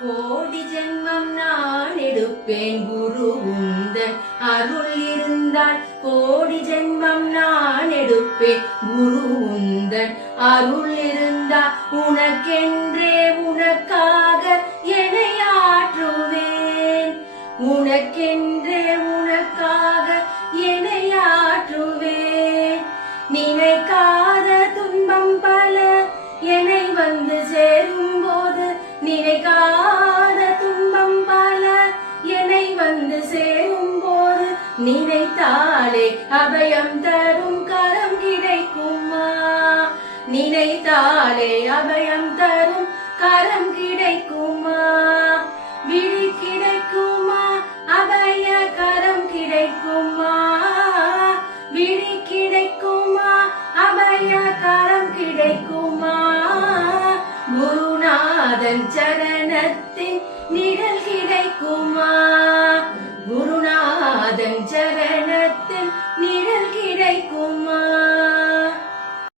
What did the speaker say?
கோடி ஜென்மம் நான் எடுப்பேன் குரு உந்தன் அருள் இருந்தால் கோடி ஜென்மம் நான் எடுப்பேன் குரு உந்தன் அருள் இருந்தால் உனக்கென்றே உனக்காக என்னை ஆற்றுவேன் உனக்கென்றே உனக்காக என்னை ஆற்றுவேன் நினைக்காத துன்பம் பல என்னை வந்து சேரும் போது நினைக்காத துன்பம் பல என்னை வந்து சேரும் போது நினைத்தாலே அபயம் தரும் கரம் கிடைக்குமா நினைத்தாலே அபயம் தரும் கரம் கிடைக்குமா விழி கிடைக்குமா அபய கரம் கிடைக்குமா விழி கிடைக்குமா அபய கரம் கிடைக்குமா குருநாதன் சரணத்தின் நிழல் கிடைக்குமா குருநாதன் சரணத்தின் நிழல்